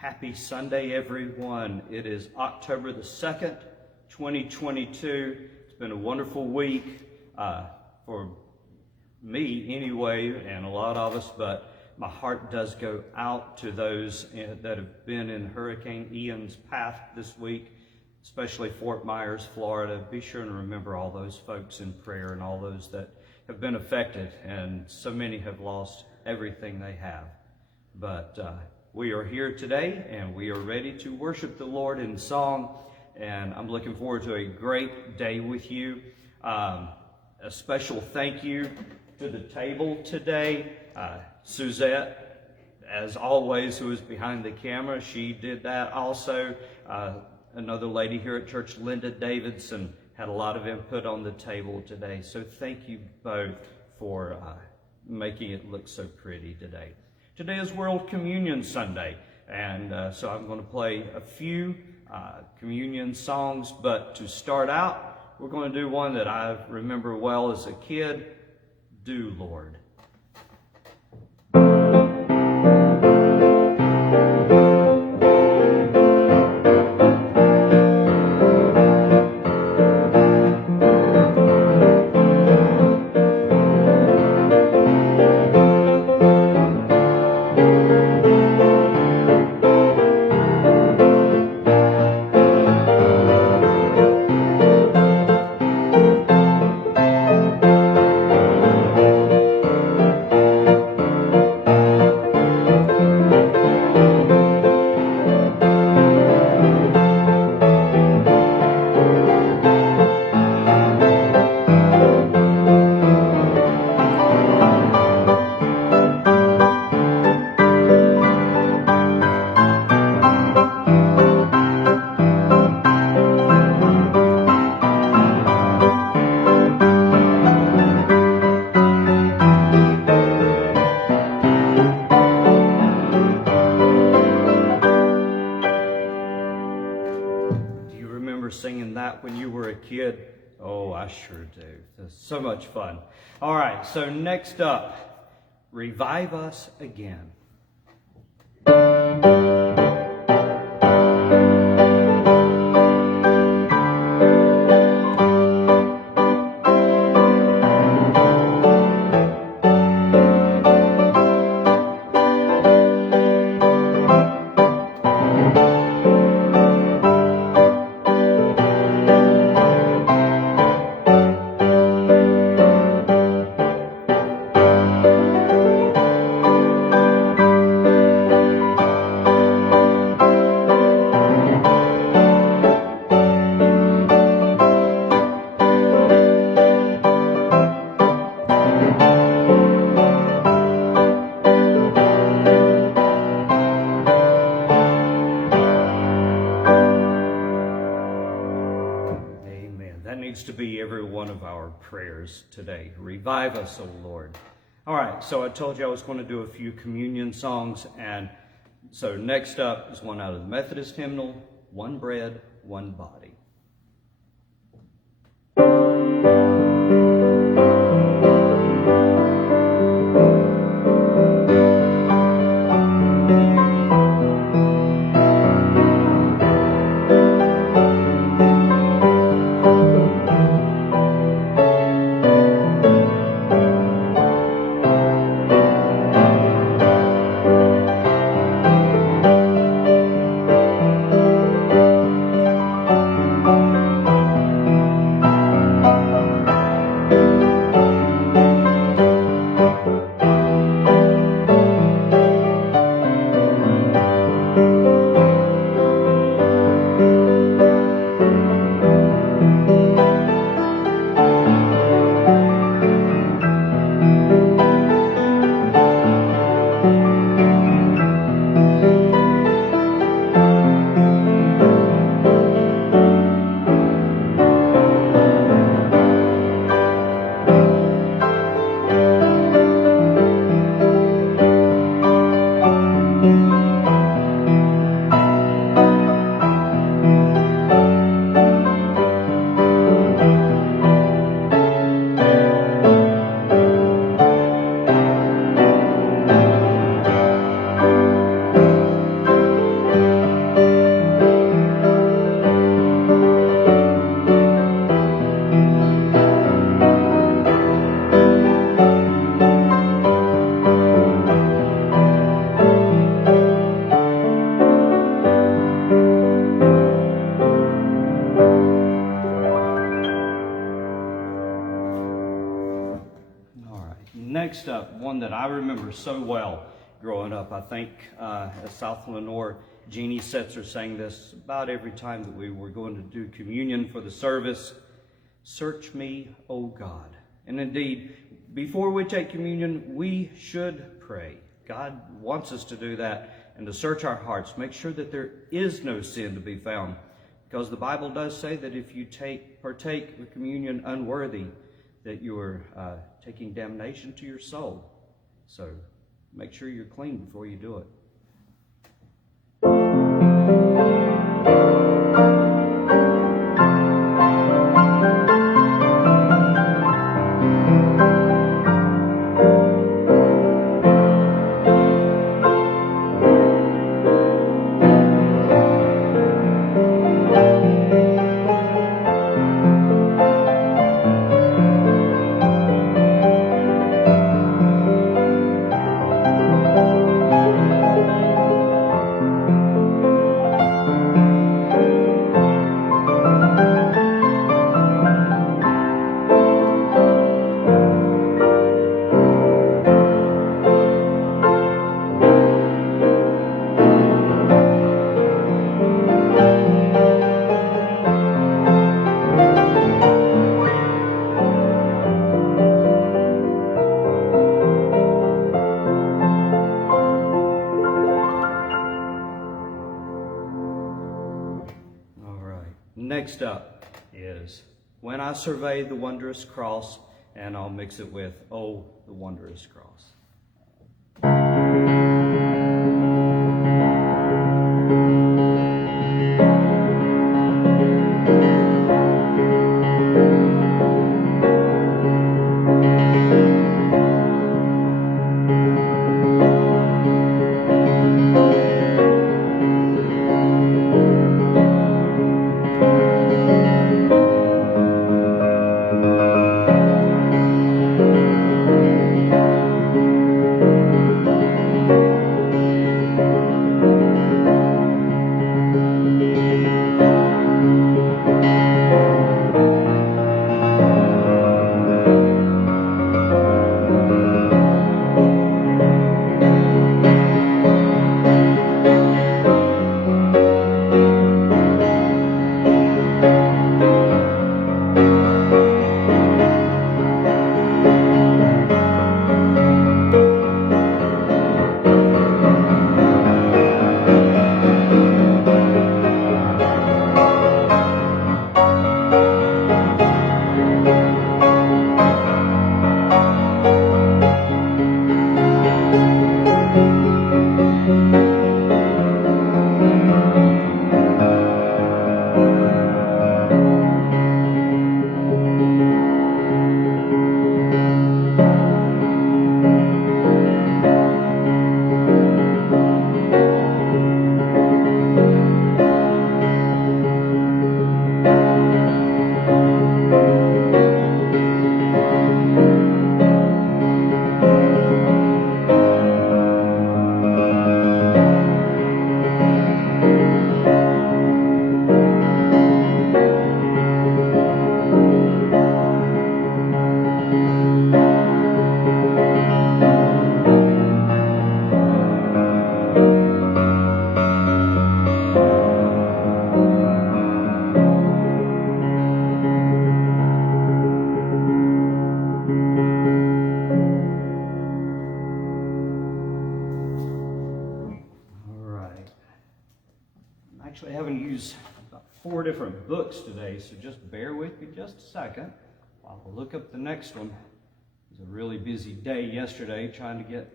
Happy Sunday, everyone. It is October the 2nd, 2022. It's been a wonderful week for me anyway, and a lot of us, but my heart does go out to those that have been in Hurricane Ian's path this week, especially Fort Myers, Florida. Be sure and remember all those folks in prayer and all those that have been affected, and so many have lost everything they have. But we are here today, and we are ready to worship the Lord in song, and I'm looking forward to a great day with you. A special thank you to the table today. Suzette, as always, who is behind the camera, she did that also. Another lady here at church, Linda Davidson, had a lot of input on the table today. So thank you both for making it look so pretty today. Today is World Communion Sunday, and so I'm going to play a few communion songs, but to start out, we're going to do one that I remember well as a kid, Do Lord. Singing that when you were a kid? Oh, I sure do. It's so much fun. All right, so next up, Revive Us Again. To be every one of our prayers today. Revive us, O Lord. All right, so I told you I was going to do a few communion songs, and so next up is one out of the Methodist hymnal, One Bread, One Body. Next up, one that I remember so well growing up. I think at South Lenore, Jeannie Setzer sang this about every time that we were going to do communion for the service. Search me, O God. And indeed, before we take communion, we should pray. God wants us to do that and to search our hearts, make sure that there is no sin to be found. Because the Bible does say that if you partake of communion unworthy, that you are taking damnation to your soul. So make sure you're clean before you do it. Next up is When I Survey the Wondrous Cross, and I'll mix it with Oh, the Wondrous Cross. Actually having to use about 4 different books today, so just bear with me just a second while I look up the next one. It was a really busy day yesterday trying to get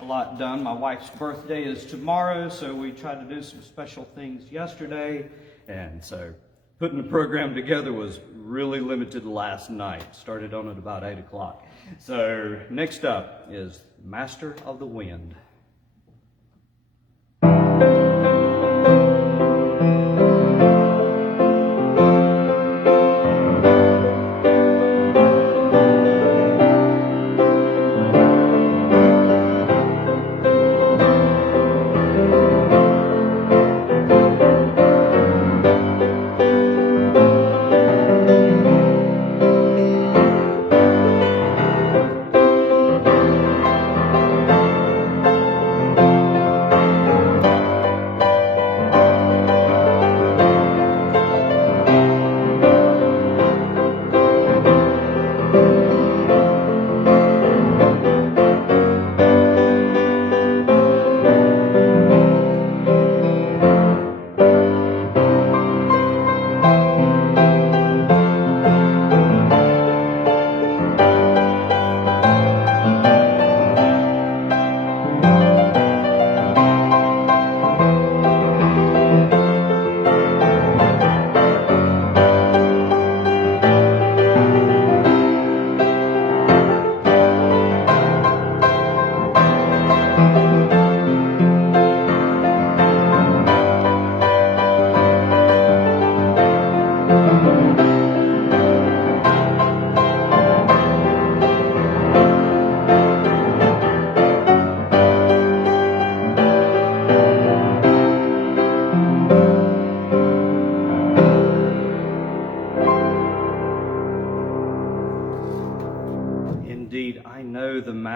a lot done. My wife's birthday is tomorrow, so we tried to do some special things yesterday, and so putting the program together was really limited last night. Started on at about 8 o'clock. So next up is Master of the Wind.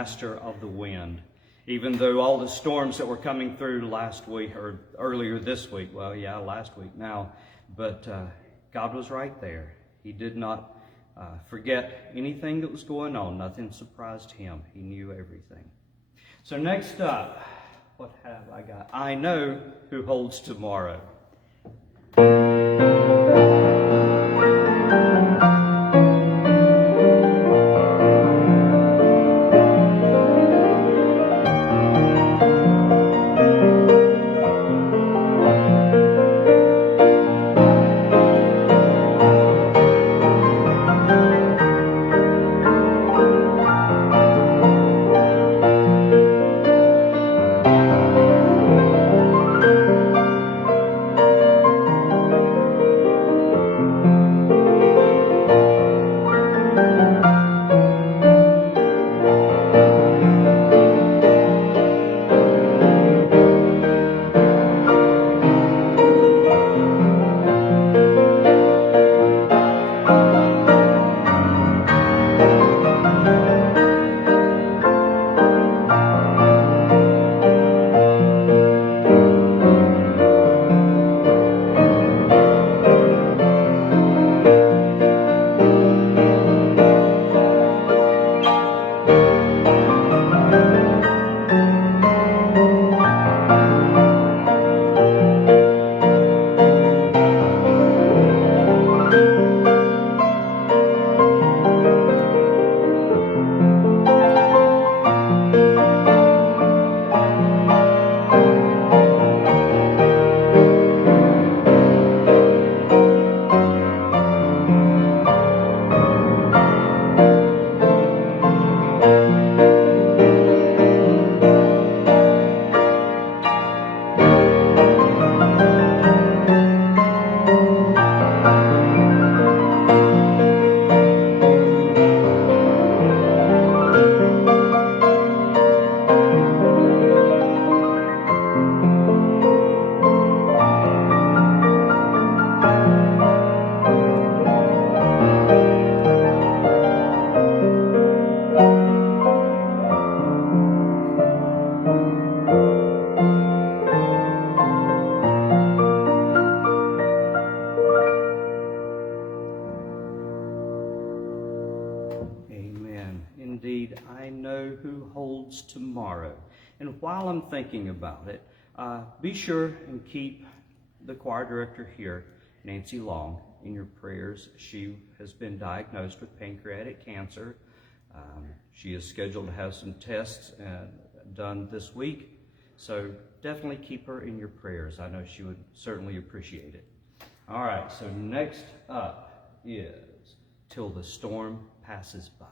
master of the wind. Even though all the storms that were coming through last week, or earlier this week, well, yeah, last week now, but God was right there. He did not forget anything that was going on. Nothing surprised him. He knew everything. So next up, what have I got? I know who holds tomorrow. Indeed, I know who holds tomorrow. And while I'm thinking about it, be sure and keep the choir director here, Nancy Long, in your prayers. She has been diagnosed with pancreatic cancer. She is scheduled to have some tests done this week. So definitely keep her in your prayers. I know she would certainly appreciate it. All right, so next up is Till the Storm Passes By.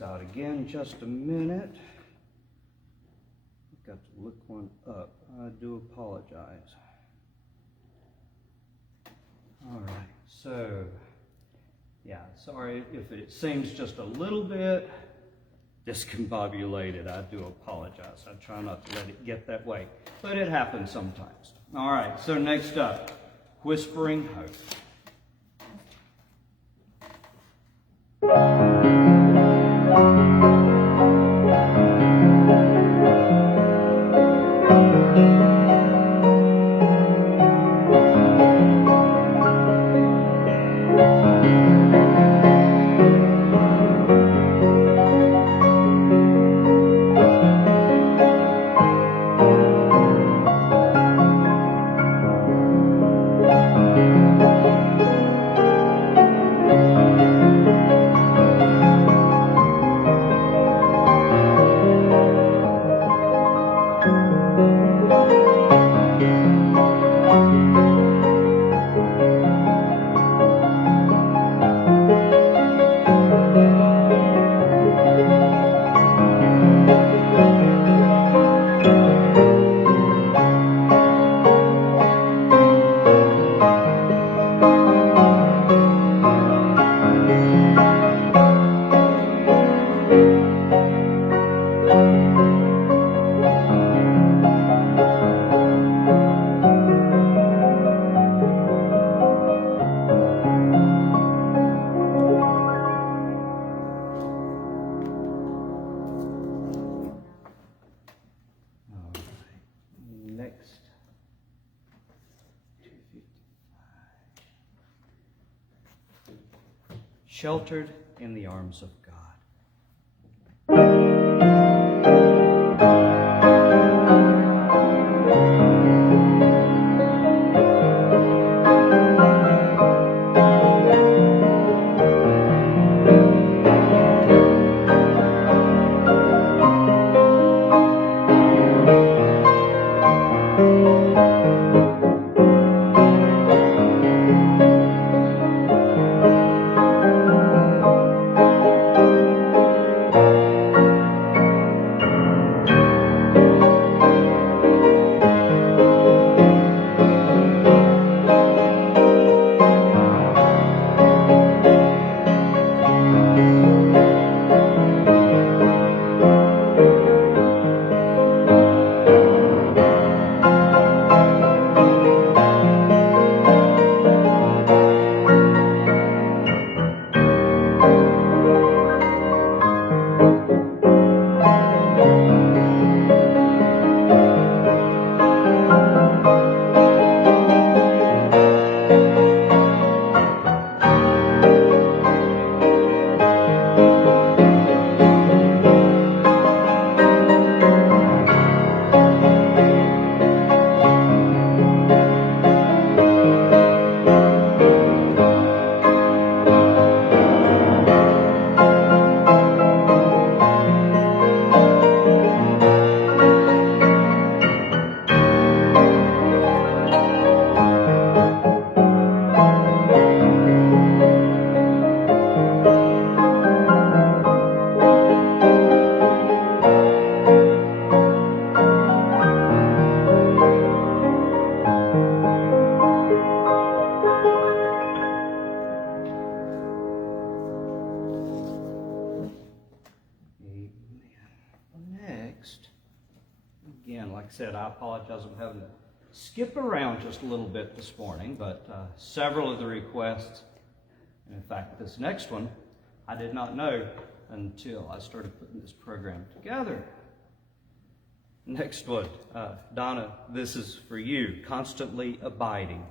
Out again, just a minute. I've got to look one up. I do apologize. All right, so yeah, sorry if it seems just a little bit discombobulated. I do apologize. I try not to let it get that way, but it happens sometimes. All right, so next up, Whispering Hope. Sheltered in the arms of God. Like I said, I apologize. I'm having to skip around just a little bit this morning, but several of the requests, and in fact, this next one, I did not know until I started putting this program together. Next one, Donna, this is for you, Constantly Abiding.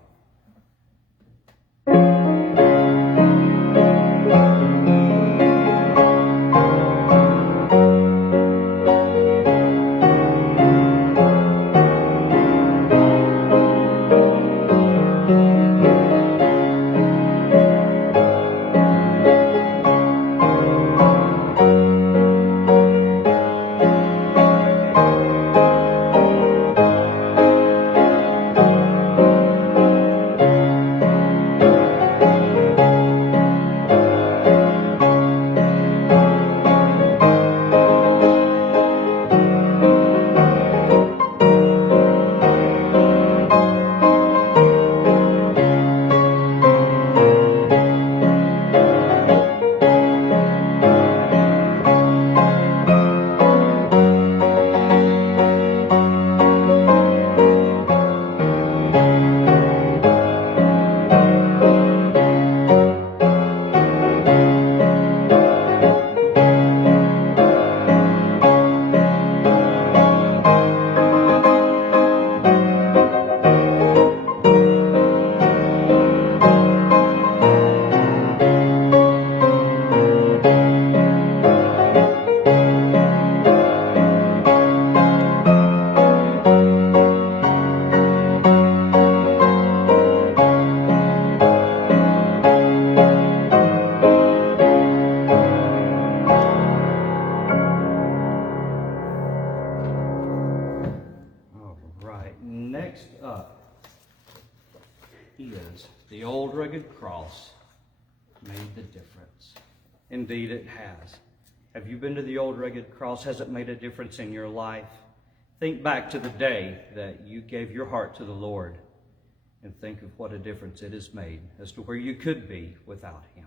The old rugged cross made the difference. Indeed, it has. Have you been to the old rugged cross? Has it made a difference in your life? Think back to the day that you gave your heart to the Lord and think of what a difference it has made as to where you could be without Him.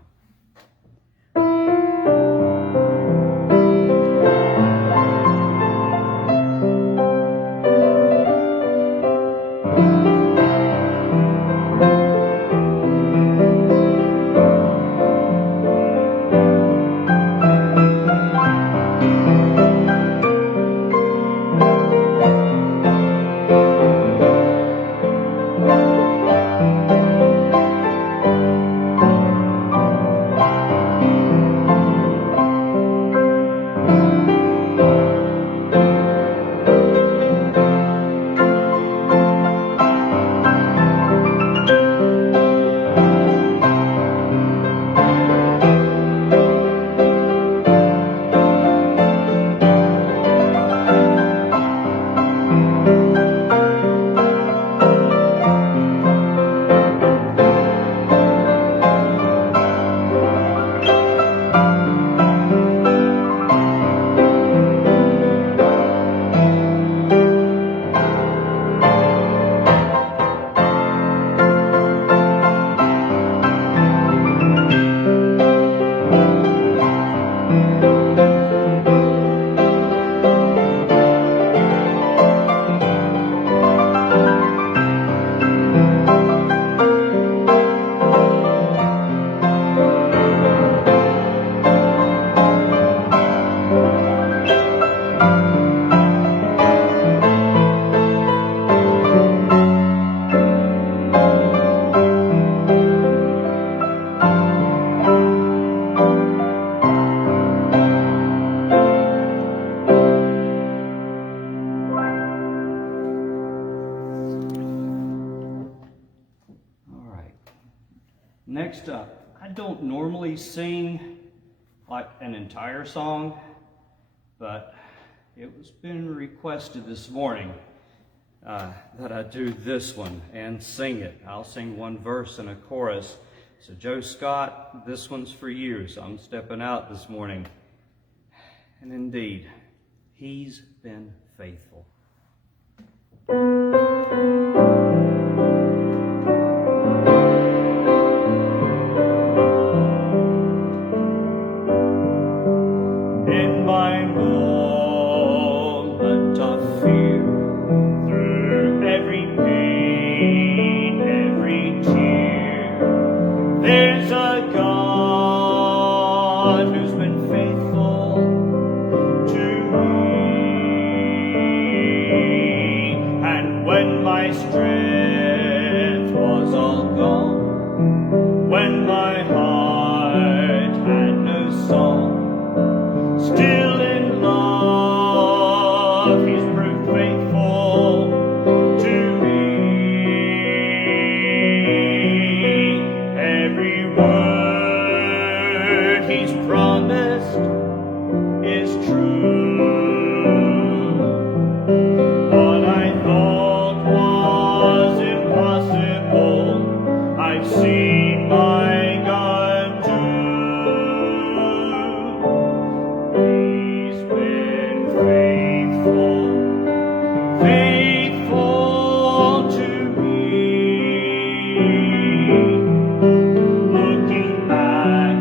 Next up, I don't normally sing like an entire song, but it was been requested this morning that I do this one and sing it. I'll sing one verse and a chorus. So Joe Scott, this one's for you, so I'm stepping out this morning. And indeed, He's been faithful. There's a God who's been faithful to me. And when my strength was all gone, when my heart had no song, still in love He's proved faithful to me. Every word He's promised is true. What I thought was impossible, I've seen my God do. He's been faithful, faithful to me. Looking back,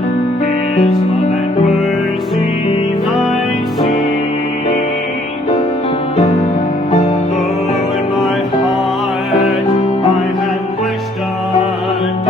His love and mercies I see. Though in my heart I have questioned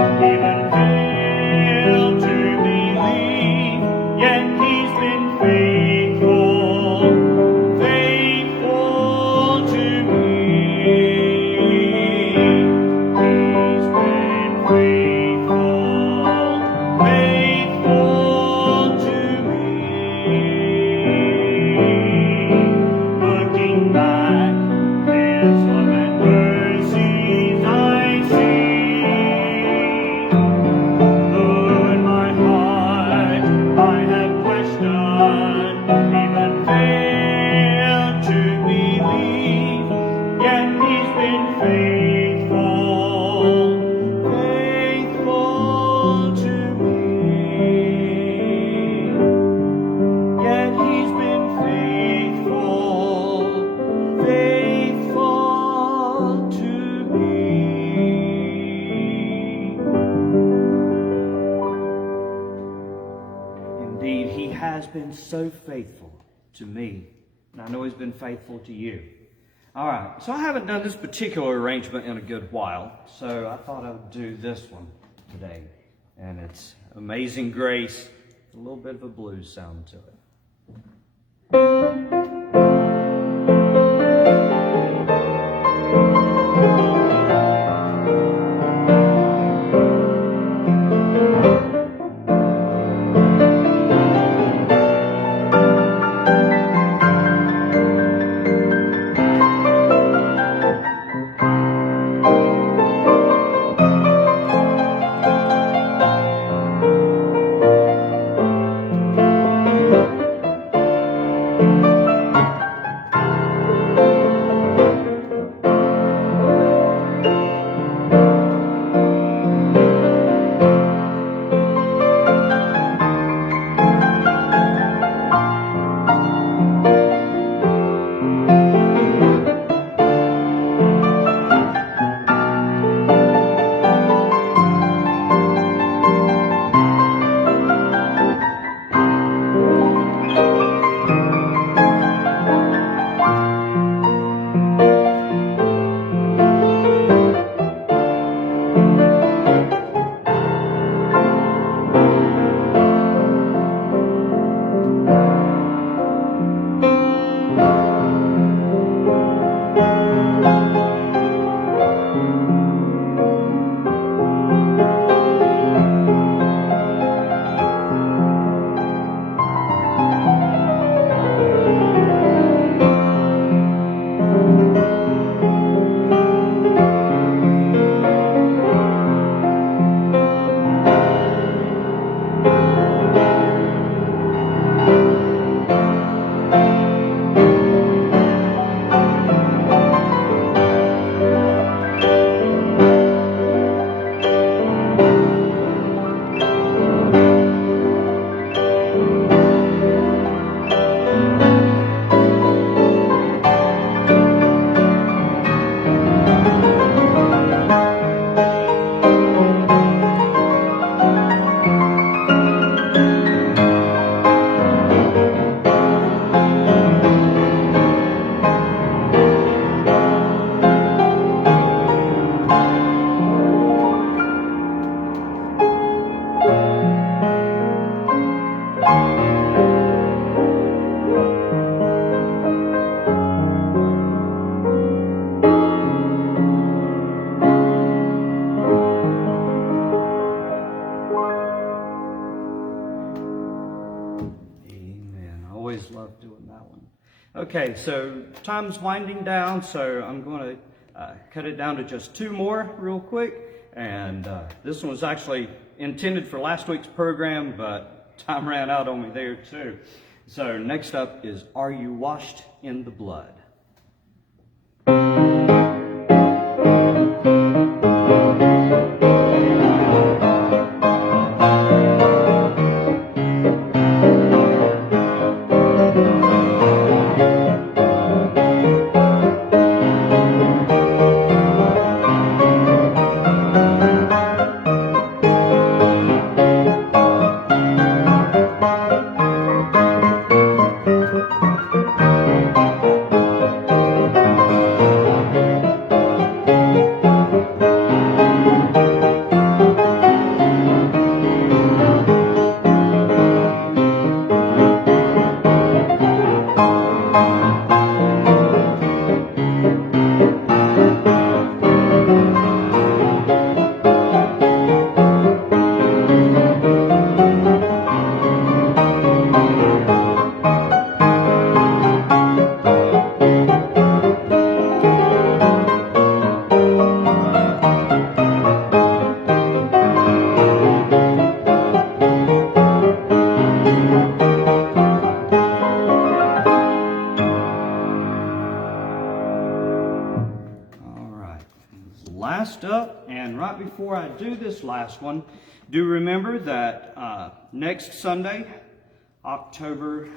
has been so faithful to me, and I know He's been faithful to you. All right, so I haven't done this particular arrangement in a good while, so I thought I would do this one today. And it's Amazing Grace, a little bit of a blues sound to it. Okay, so time's winding down, so I'm going to cut it down to just two more real quick. And this one was actually intended for last week's program, but time ran out on me there too. So next up is Are You Washed in the Blood? Last up, and right before I do this last one, do remember that next Sunday, October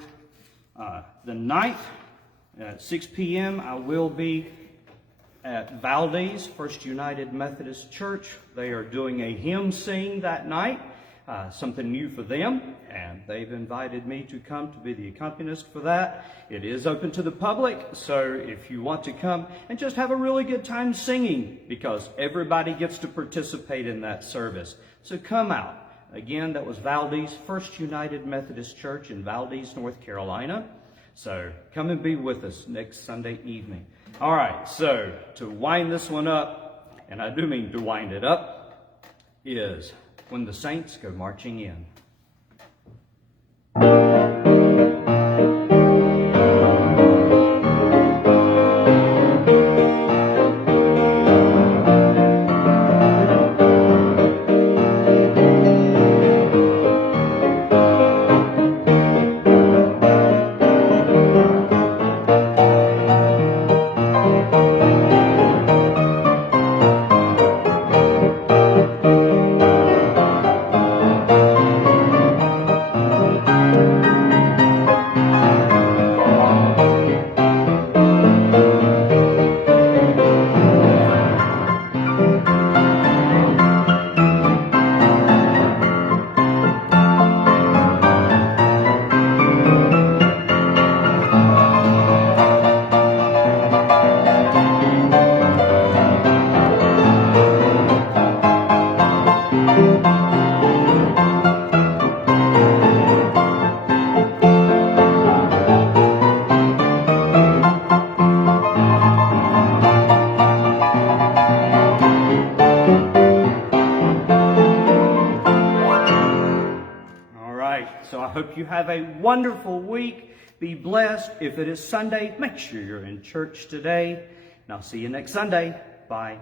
the 9th at 6 p.m., I will be at Valdez First United Methodist Church. They are doing a hymn sing that night. something new for them, and they've invited me to come to be the accompanist for that. It is open to the public, so if you want to come and just have a really good time singing, because everybody gets to participate in that service. So come out. Again, that was Valdez First United Methodist Church in Valdez, North Carolina. So come and be with us next Sunday evening. All right, so to wind this one up, and I do mean to wind it up, is When the Saints Go Marching In. So I hope you have a wonderful week. Be blessed. If it is Sunday, make sure you're in church today. And I'll see you next Sunday. Bye.